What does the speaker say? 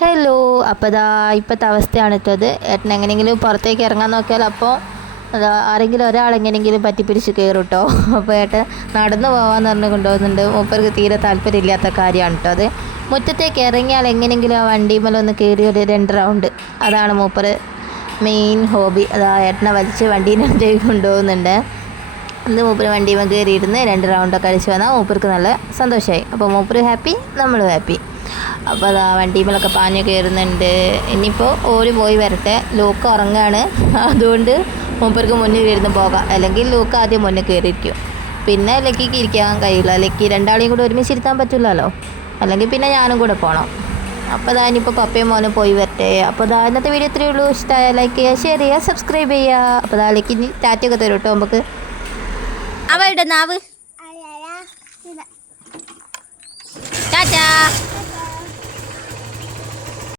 Hello. അപ്പോൾ ഇപ്പോഴത്തെ അവസ്ഥയാണ് ഇട്ടത്. ഏട്ടൻ എങ്ങനെയെങ്കിലും പുറത്തേക്ക് ഇറങ്ങാൻ നോക്കിയാൽ അപ്പോൾ ആരെങ്കിലും ഒരാളെങ്ങനെയെങ്കിലും പറ്റിപ്പിടിച്ച് കയറും കേട്ടോ. അപ്പോൾ ഏട്ടൻ നടന്നു പോകാമെന്ന് പറഞ്ഞ് കൊണ്ടുപോകുന്നുണ്ട്. മൂപ്പർക്ക് തീരെ താല്പര്യമില്ലാത്ത കാര്യമാണ് കേട്ടോ അത്. മുറ്റത്തേക്ക് ഇറങ്ങിയാൽ എങ്ങനെയെങ്കിലും ആ വണ്ടിമേലൊന്ന് കയറി ഒരു 2 റൗണ്ട്, അതാണ് മൂപ്പർ മെയിൻ ഹോബി. ഏട്ടനെ വലിച്ച് വണ്ടീനകത്തേക്ക് കൊണ്ടുപോകുന്നുണ്ട്. ഇന്ന് മൂപ്പർ വണ്ടിമേൽ കയറിയിരുന്ന് 2 റൗണ്ടൊക്കെ അടിച്ച് വന്നാൽ മൂപ്പർക്ക് നല്ല സന്തോഷമായി. അപ്പോൾ മൂപ്പർ ഹാപ്പി, നമ്മളും ഹാപ്പി. അപ്പോൾ വണ്ടിമേലൊക്കെ പാഞ്ഞ് കയറുന്നുണ്ട്. ഇനിയിപ്പോൾ ഓര് പോയി വരട്ടെ. ലൂക്ക് ഉറങ്ങാണ്, അതുകൊണ്ട് മൂപ്പർക്ക് മുന്നിൽ ഇരുന്ന് പോകാം. അല്ലെങ്കിൽ ലൂക്ക് ആദ്യം മുന്നിൽ കയറിയിരിക്കും. പിന്നെ ലക്കിക്ക് ഇരിക്കാൻ കഴിയില്ല. ലക്കി രണ്ടാളെയും കൂടെ ഒരുമിച്ച് ഇരുത്താൻ പറ്റില്ലല്ലോ, അല്ലെങ്കിൽ പിന്നെ ഞാനും കൂടെ പോകണം. അപ്പോൾ ഇനിയിപ്പോൾ പപ്പയും മോനും പോയി വരട്ടെ. അപ്പോൾ ഇന്നത്തെ വീഡിയോ ഇത്രയേ ഉള്ളൂ. ഇഷ്ടമായ ലൈക്ക് ചെയ്യുക, ഷെയർ ചെയ്യുക, സബ്സ്ക്രൈബ് ചെയ്യുക. അപ്പോൾ ലക്കി ടാറ്റയൊക്കെ തരും കേട്ടോ നമുക്ക്. അവളുടെ നാവ് ടാറ്റാ.